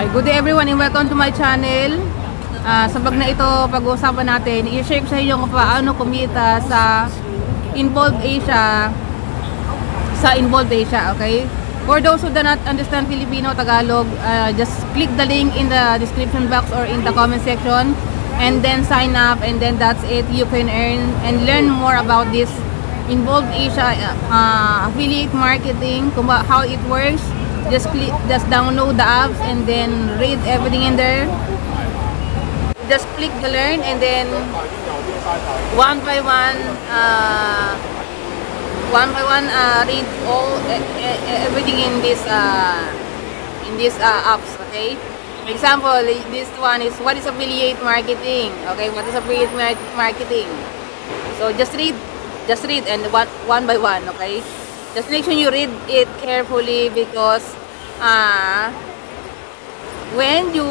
Okay, good day everyone and welcome to my channel. Sa vlog na ito, pag-uusapan natin, i-share ko sa inyo kung paano kumita sa Involved Asia. Okay? For those who do not understand Filipino, Tagalog, just click the link in the description box or in the comment section and then sign up, and then that's it. You can earn and learn more about this Involved Asia affiliate marketing, how it works. Just download the apps and then read everything in there. Just click the learn and then one by one read all everything in this apps. Okay. For example, this one is what is affiliate marketing. Okay, what is affiliate marketing? So just read and one by one. Okay. Just make sure you read it carefully because when you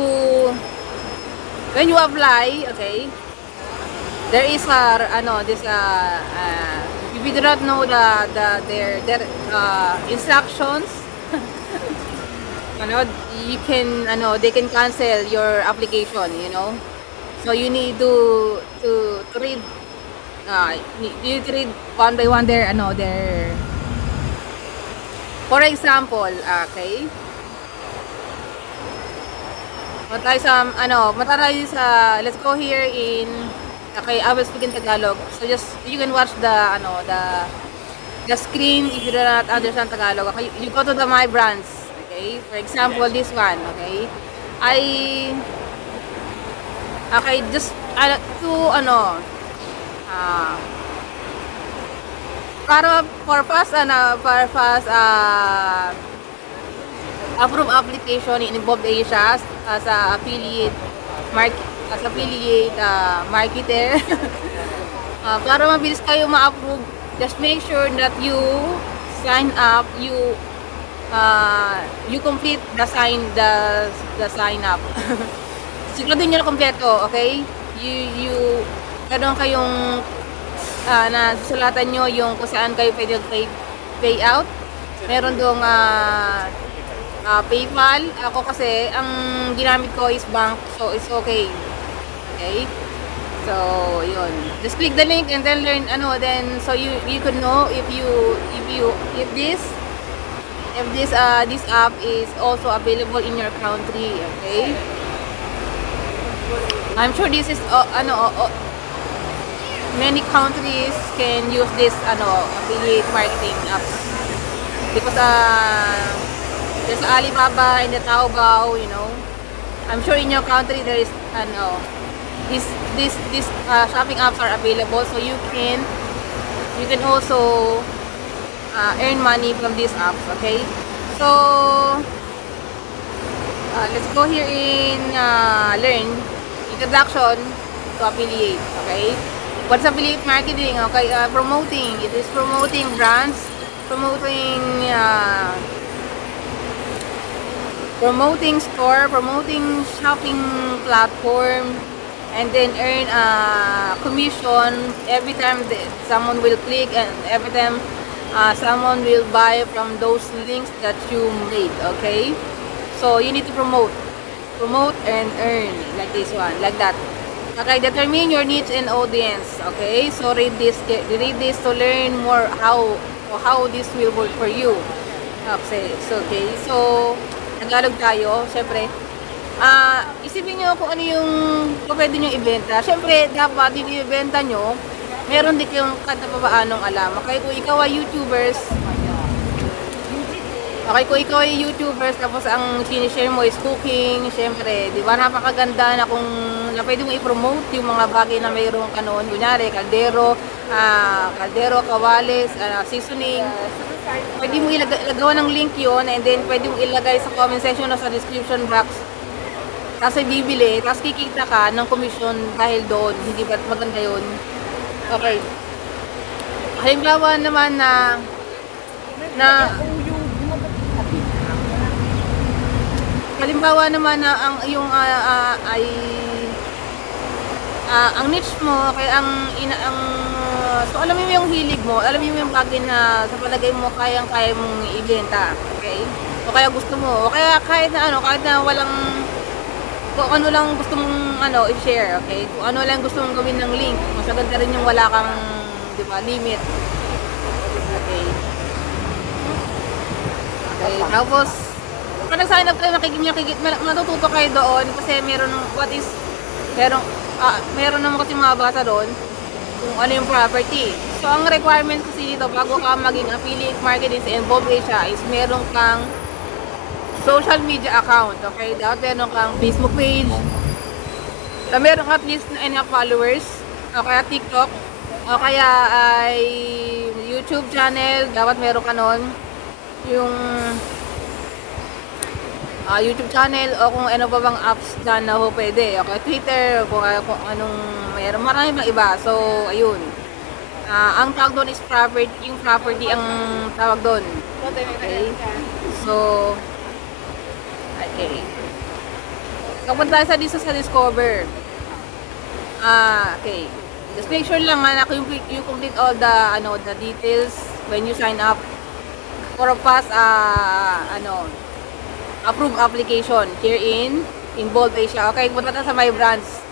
apply, okay, there is if you do not know their instructions, you can they can cancel your application, so you need to read you to read one by one their for example, okay. Let's go here in, okay, I will speak in Tagalog. So just you can watch the screen if you do not understand Tagalog. Okay, you go to the My Brands, okay? For example, this one, okay? Just for fast approve application in Involved Asia as a affiliate marketer. Para mabilis kayo ma-approve, just make sure that you sign up, you complete the sign up. Siguro din nyo na kompleto, okay? You meron kayong nasusulatan nyo yung kung saan kayo pwede pay out. Meron dong PayPal. Ako kasi ang ginamit ko is bank, so it's okay. Okay? So, yun. Just click the link and then learn so you could know if this app is also available in your country, okay? I'm sure this is many countries can use this affiliate marketing apps because there's Alibaba and the Taobao, I'm sure in your country there is these shopping apps are available, so you can also earn money from these apps, okay? So let's go here in learn introduction to affiliate, okay? What's affiliate marketing? Okay, promoting. It is promoting brands, promoting store, promoting shopping platform, and then earn a commission every time someone will click and every time someone will buy from those links that you made, okay? So you need to promote and earn like this one, like that. Okay, determine your needs and audience. Okay, so read this to learn more how this will work for you. Okay, so Tagalog tayo. Siyempre, isipin nyo kung ano yung pwede nyo ibenta. Siyempre, dapat yung ibenta nyo, meron din kayong katapapaanong alam. Okay, kung ikaw ay YouTubers, tapos ang sinishare mo is cooking, syempre, di ba, napakaganda na pwede mo i-promote yung mga bagay na mayroong ka noon. Kunyari, kaldero, kawales, seasoning. Pwede mo ilagawa ng link yon, and then pwede mo ilagay sa comment section o sa description box. Tapos bibili, tapos kikita ka ng commission dahil doon. Hindi ba maganda yun? Okay. Halimbawa naman na ang niche mo, kaya so alam mo yung hilig mo, alam mo yung bagay na sa palagay mo kayang-kaya mong ibenta, okay? O kaya gusto mo, o kaya kahit na ano, kahit na walang, kung ano lang gusto mong ano, i-share, okay? Kung ano lang gusto mong gawin ng link, mas maganda rin yung wala kang, di ba, limit. Okay. Okay, tapos, pag nag-sign up kayo, matututo kayo doon kasi meron, meron naman kasi mabasa doon kung ano yung property. So, ang requirement kasi dito, bago ka maging affiliate marketing sa Involve Asia is meron kang social media account, okay? Dapat meron kang Facebook page, meron at least enough followers, o kaya TikTok, o kaya ay YouTube channel, dapat meron ka nun. Yung YouTube channel o kung ano pa bang apps dyan na pwede. Okay, Twitter, kung anong mayroon. Marami pang iba. So, ayun. Ang tawag doon is property. Yung property ang tawag doon. Okay. So, okay. Kapunta tayo dito sa Discover. Okay. Just make sure lang na you complete all the details when you sign up for a fast approved application here in Involve Asia. Okay, punta tayo sa My Brands.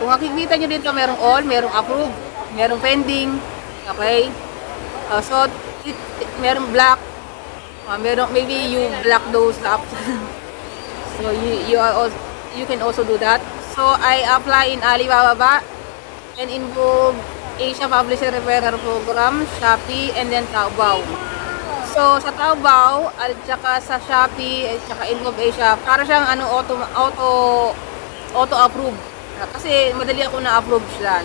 Kung makikita nyo dito, merong all, merong approved, merong pending. Okay? So, merong black. Merong, maybe you block those apps. So, you can also do that. So, I apply in Alibaba and Involve Asia Publisher Referral Program, Shopee, and then Taobao. So, sa Taobao, at saka sa Shopee, at saka Involve Asia, para siyang auto-approve. Kasi madali ako na-approve siya.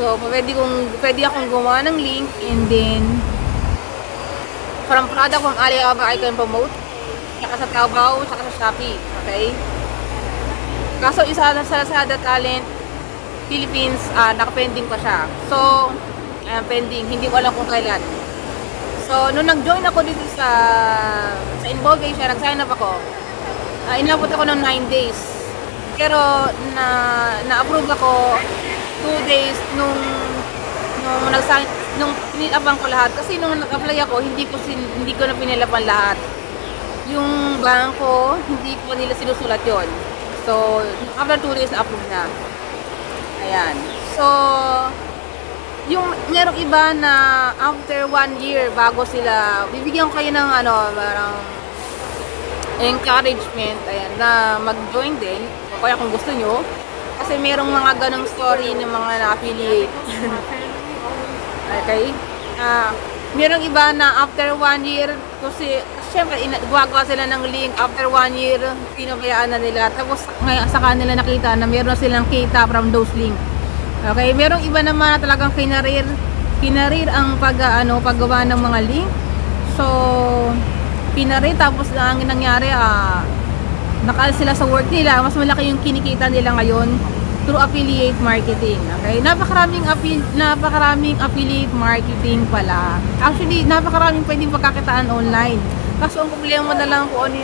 So, pwede akong gumawa ng link, and then, from product from Alibaba, I can promote. Saka sa Taobao, saka sa Shopee. Okay? Kaso, isa sa Lazada Talent Philippines, nakapending pa siya. So, pending. Hindi ko alam kung kailan. So, nung nag-join ako dito sa Involve Asia, nag-sign up ako. Inabot ako ng 9 days. Pero, na-approve ako 2 days nung pinilapan ko lahat. Kasi nung nag-apply ako, hindi ko na pinilapan lahat. Yung bangko, hindi ko nila sinusulat yon. So, after 2 days, na-approve na. Ayan. So, yung merong iba na after 1 year bago sila bibigyan ko kayo ng parang encouragement, ayan, na mag-join din o kaya kung gusto nyo kasi merong mga ganong story ng mga na-affiliate. Okay? Merong iba na after 1 year kasi syempre gumagawa sila ng link after 1 year pinabayaan na nila tapos ngayon sa kanila nakita na meron silang kita from those link. Okay, merong iba naman na talagang kinarir ang paggawa ng mga link. So, pinarir tapos ang nangyari nakaalis sila sa work nila, mas malaki yung kinikita nila ngayon through affiliate marketing. Okay? Napakaraming affiliate marketing pala. Actually, napakaraming pwedeng pagkakitaan online. Kaso ang problema na lang kung ano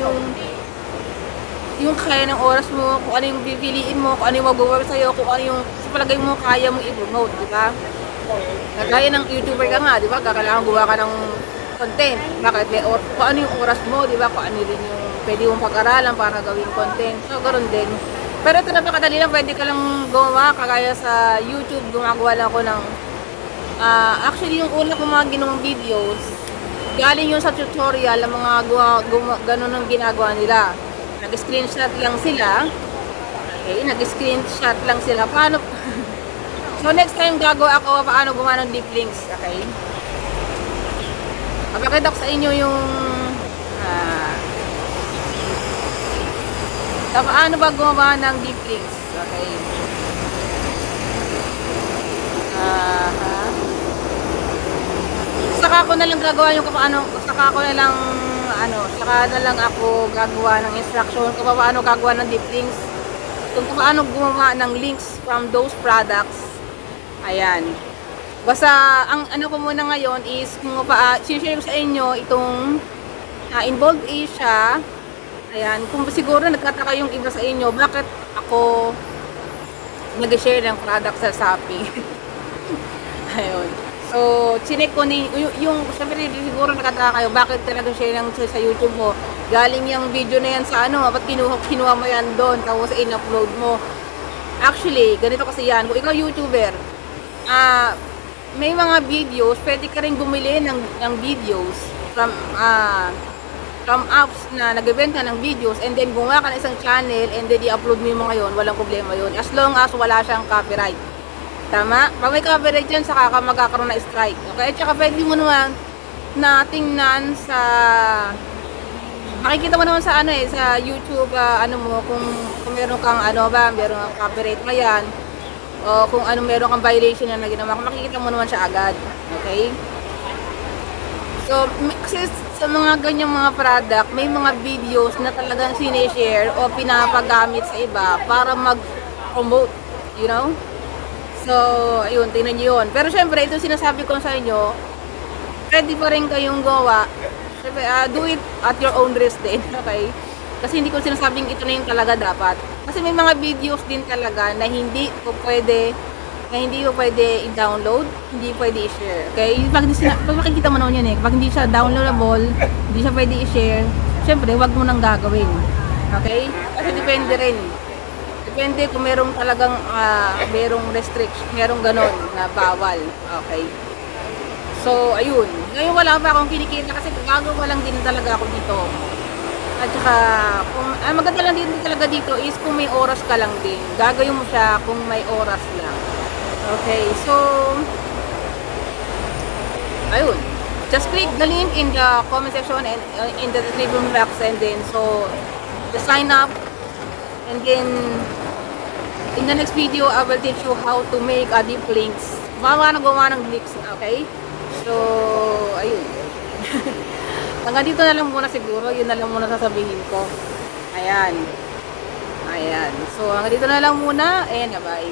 yung kaya ng oras mo, kung ano yung pipiliin mo, kung ano yung mag-work sa'yo, kung ano yung sa palagay mo kaya mo i-promote, di ba? Kagaya ng YouTuber ka nga, di ba? Kailangan gawa ka ng content. Bakit? Kung ano yung oras mo, di ba? Kung ano din yung pwede mong pag-aralan para gawin content. So, ganoon din. Pero ito napakadali lang, pwede ka lang gumawa. Kagaya sa YouTube, gumagawa lang ako ng actually, yung una ko mga ginawang videos, galing yun sa tutorial, ang mga ganun ang ginagawa nila. Nag-screenshot lang sila. Okay, nag-screenshot lang sila. Paano? So, next time gagawa ako paano gumawa ng deep links. Okay? Papakita ko sa inyo yung paano ba gumawa ng deep links. Okay? Saka ko na lang gagawa yung saka na lang ako gagawa ng instruction kung paano gagawa ng deep links, kung paano gumawa ng links from those products. Ayan. Basta, ang ko muna ngayon is kung share ko sa inyo itong Involve Asia. Ayan. Kung siguro nagtataka yung iba sa inyo, bakit ako nag-share ng product sa Shopee. Ayun. So, chinek ko yung syempre siguro nakataka kayo, bakit talaga share ng sa YouTube mo? Galing yung video na yan sa ano, ba't kinuha mo yan doon, tapos in-upload mo? Actually, ganito kasi yan, kung ikaw YouTuber, may mga videos, pwede ka rin bumili ng videos from apps na nagbebenta ng videos, and then gumawa ka ng isang channel and then i-upload mo yung mga yon, walang problema yon as long as wala siyang copyright. Tama? Pag may copyright dyan, saka ka magkakaroon na strike. Okay? At saka pwede mo naman na tingnan sa makikita mo naman sa ano sa YouTube, ano mo, kung meron kang ano ba, meron kang copyright ba yan, o kung ano meron kang violation na ginawa, makikita mo naman siya agad. Okay? So, kasi sa mga ganyang mga product, may mga videos na talagang sinishare o pinapagamit sa iba para mag-promote, you know? So, ayun, tingnan nyo yun. Pero syempre, ito sinasabi ko sa inyo, pwede pa rin kayong gawa. Syempre, do it at your own risk din, okay? Kasi hindi ko sinasabing ito na yung talaga dapat. Kasi may mga videos din talaga na hindi ko pwede i-download, hindi pwede i-share. Okay? Pag makikita mo naman yan pag hindi siya downloadable, hindi siya pwede i-share, syempre, wag mo nang gagawin. Okay? Kasi depende rin. Depende kung merong talagang merong restriction, merong ganon na bawal. Okay. So, ayun. Ngayon wala pa akong kinikita kasi gagawa lang din talaga ako dito. At saka, maganda lang din talaga dito is kung may oras ka lang din. Gagawin mo siya kung may oras lang. Okay. So, ayun. Just click the link in the comment section and in the description box, and then so just sign up, and then in the next video I will teach you how to make deep links. Gumawa ng links, okay? So, ayun. Hanggang dito na lang muna siguro, yun na lang muna sasabihin ko. Ayan. So, hanggang dito na lang muna, and bye.